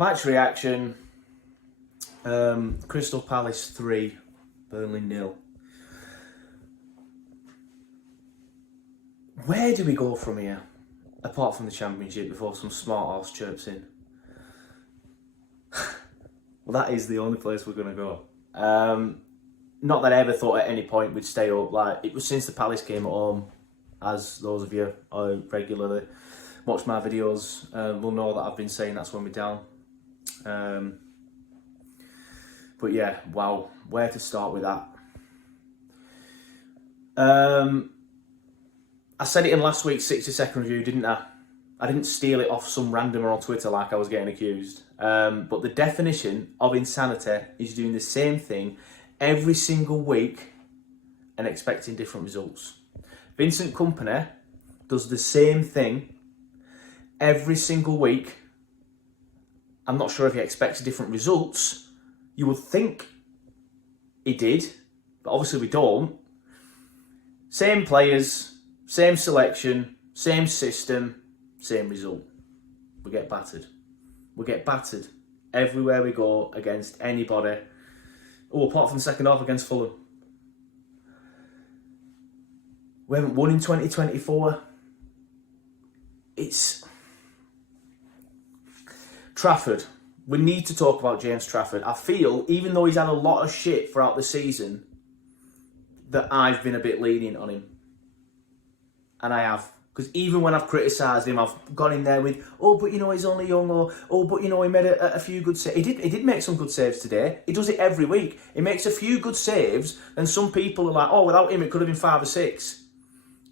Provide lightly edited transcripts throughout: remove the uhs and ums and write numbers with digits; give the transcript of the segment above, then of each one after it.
Match reaction. Crystal Palace 3, Burnley 0. Where do we go from here? Apart from the Championship before some smart arse chirps in. Well, that is the only place we're going to go. Not that I ever thought at any point we'd stay up. Like, it was since the Palace came at home, as those of you who regularly watch my videos will know that I've been saying that's when we're down. But yeah, wow, where to start with that? I said it in last week's 60-second review, didn't I? I didn't steal it off some randomer on Twitter like I was getting accused. But the definition of insanity is doing the same thing every single week and expecting different results. Vincent Kompany does the same thing every single week. I'm not sure if he expects different results. You would think he did, but obviously we don't. Same players, same selection, same system, same result. We get battered. We get battered everywhere we go against anybody. Oh, apart from the second half against Fulham. We haven't won in 2024. It's Trafford. We need to talk about James Trafford. I feel, even though he's had a lot of shit throughout the season, that I've been a bit lenient on him. And I have. Because even when I've criticised him, I've gone in there with, oh, but you know, he's only young, or, oh, but you know, he made a few good saves. He did make some good saves today. He does it every week. He makes a few good saves, and some people are like, oh, without him, it could have been 5 or 6.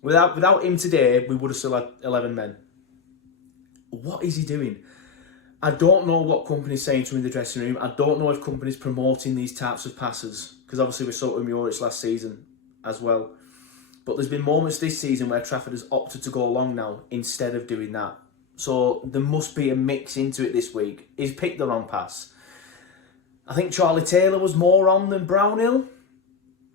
Without him today, we would have still had 11 men. What is he doing? I don't know what Kompany's saying to him in the dressing room. I don't know if Kompany's promoting these types of passes, because obviously we saw it with Muric last season as well. But there's been moments this season where Trafford has opted to go long now instead of doing that. So there must be a mix into it this week. He's picked the wrong pass. I think Charlie Taylor was more on than Brownhill.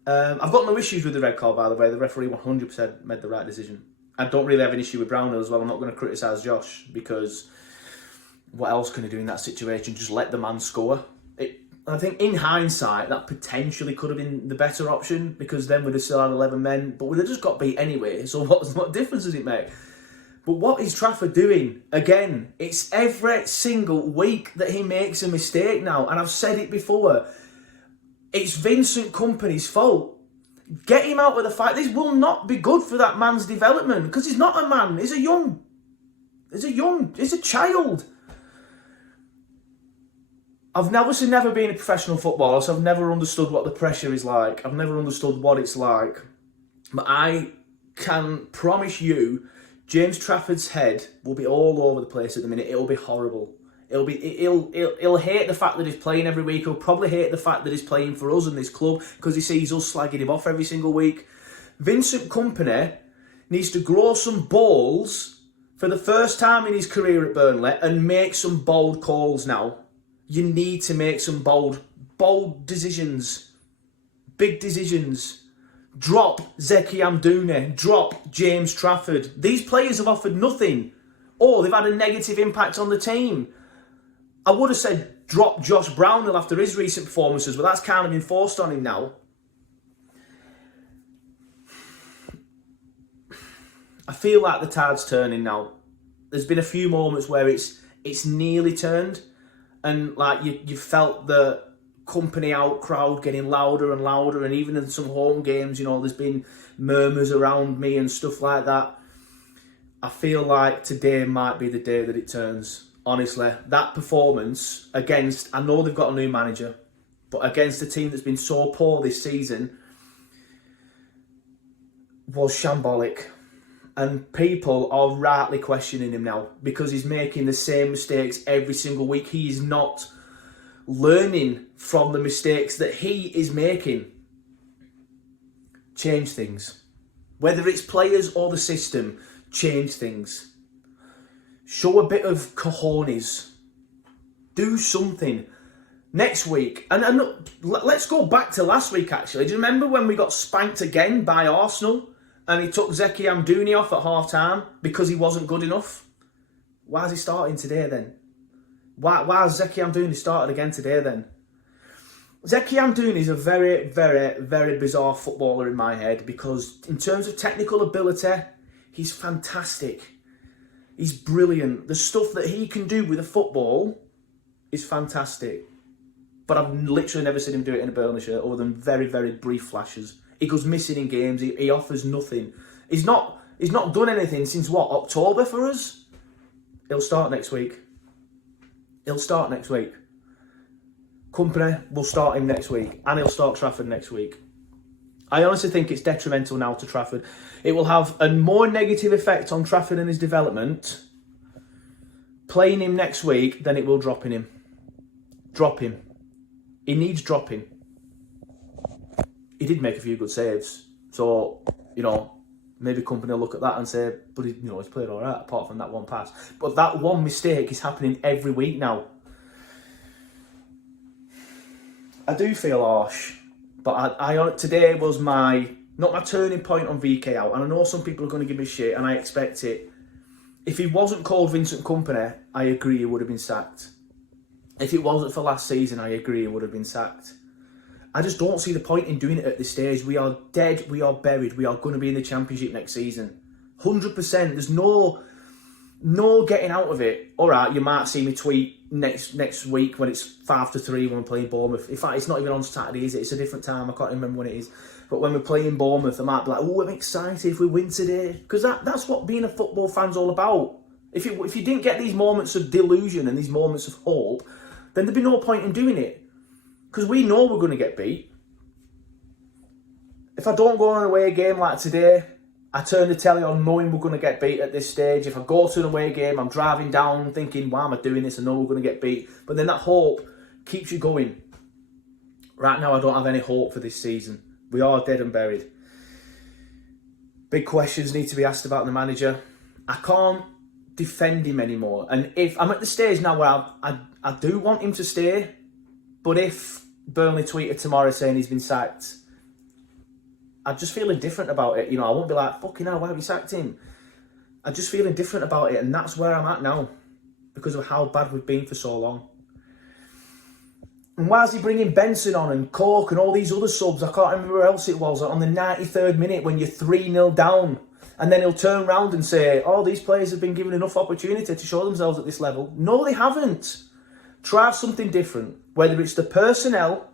I've got no issues with the red card, by the way. The referee 100% made the right decision. I don't really have an issue with Brownhill as well. I'm not going to criticise Josh, because what else can he do in that situation? Just let the man score. I think in hindsight, that potentially could have been the better option, because then we'd have still had 11 men, but we'd have just got beat anyway, so what difference does it make? But what is Trafford doing? Again, it's every single week that he makes a mistake now, and I've said it before. It's Vincent Kompany's fault. Get him out of the fight. This will not be good for that man's development, because he's not a man, he's a child. I've obviously never been a professional footballer, so I've never understood what the pressure is like. I've never understood what it's like. But I can promise you, James Trafford's head will be all over the place at the minute. It'll be horrible. He'll hate the fact that he's playing every week. He'll probably hate the fact that he's playing for us and this club, because he sees us slagging him off every single week. Vincent Kompany needs to grow some balls for the first time in his career at Burnley and make some bold calls now. You need to make some bold decisions. Big decisions. Drop Zeki Amdouni. Drop James Trafford. These players have offered nothing, or they've had a negative impact on the team. I would have said drop Josh Brownhill after his recent performances, but that's kind of enforced on him now. I feel like the tide's turning now. There's been a few moments where it's nearly turned. And like you felt the Kompany out crowd getting louder and louder, and even in some home games, you know, there's been murmurs around me and stuff like that. I feel like today might be the day that it turns. Honestly, that performance against, I know they've got a new manager, but against a team that's been so poor this season was shambolic. And people are rightly questioning him now, because he's making the same mistakes every single week. He is not learning from the mistakes that he is making. Change things. Whether it's players or the system, change things. Show a bit of cojones. Do something. Next week, and let's go back to last week actually. Do you remember when we got spanked again by Arsenal? And he took Zeki Amdouni off at half-time because he wasn't good enough? Why is he starting today then? Why has Zeki Amdouni started again today then? Zeki Amdouni is a very, very, very bizarre footballer in my head because in terms of technical ability, he's fantastic. He's brilliant. The stuff that he can do with a football is fantastic. But I've literally never seen him do it in a Burnley shirt other than very, very brief flashes. He goes missing in games. He offers nothing. He's not done anything since, what, October for us? He'll start next week. Company will start him next week. And he'll start Trafford next week. I honestly think it's detrimental now to Trafford. It will have a more negative effect on Trafford and his development playing him next week than it will dropping him. Drop him. He needs dropping. He did make a few good saves. So, maybe company will look at that and say, but he's played all right apart from that one pass. But that one mistake is happening every week now. I do feel harsh. But I today was not my turning point on VK out. And I know some people are going to give me shit, and I expect it. If he wasn't called Vincent Kompany, I agree he would have been sacked. If it wasn't for last season, I agree he would have been sacked. I just don't see the point in doing it at this stage. We are dead. We are buried. We are going to be in the Championship next season. 100%. There's no getting out of it. All right, you might see me tweet next week when it's 5-3 when we're playing Bournemouth. In fact, it's not even on Saturday, is it? It's a different time. I can't remember when it is. But when we're playing Bournemouth, I might be like, oh, I'm excited if we win today. Because that's what being a football fan's all about. If you didn't get these moments of delusion and these moments of hope, then there'd be no point in doing it. Because we know we're going to get beat. If I don't go on an away game like today, I turn the telly on knowing we're going to get beat at this stage. If I go to an away game, I'm driving down thinking, why am I doing this? I know we're going to get beat. But then that hope keeps you going. Right now, I don't have any hope for this season. We are dead and buried. Big questions need to be asked about the manager. I can't defend him anymore. And if I'm at the stage now where I do want him to stay, but if Burnley tweeted tomorrow saying he's been sacked, I'm just feeling different about it. I won't be like, fucking hell, why have you sacked him? I'm just feeling different about it, and that's where I'm at now because of how bad we've been for so long. And why is he bringing Benson on and Cork and all these other subs? I can't remember where else it was, on the 93rd minute when you're 3-0 down. And then he'll turn around and say, oh, these players have been given enough opportunity to show themselves at this level. No, they haven't. Try something different. Whether it's the personnel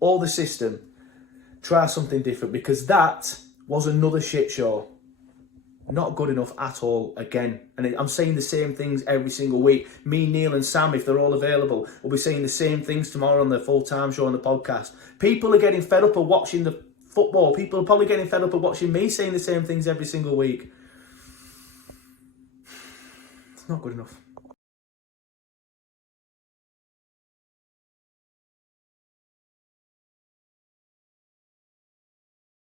or the system, try something different, because that was another shit show. Not good enough at all again. And I'm saying the same things every single week. Me, Neil and Sam, if they're all available, will be saying the same things tomorrow on the full-time show on the podcast. People are getting fed up of watching the football. People are probably getting fed up of watching me saying the same things every single week. It's not good enough.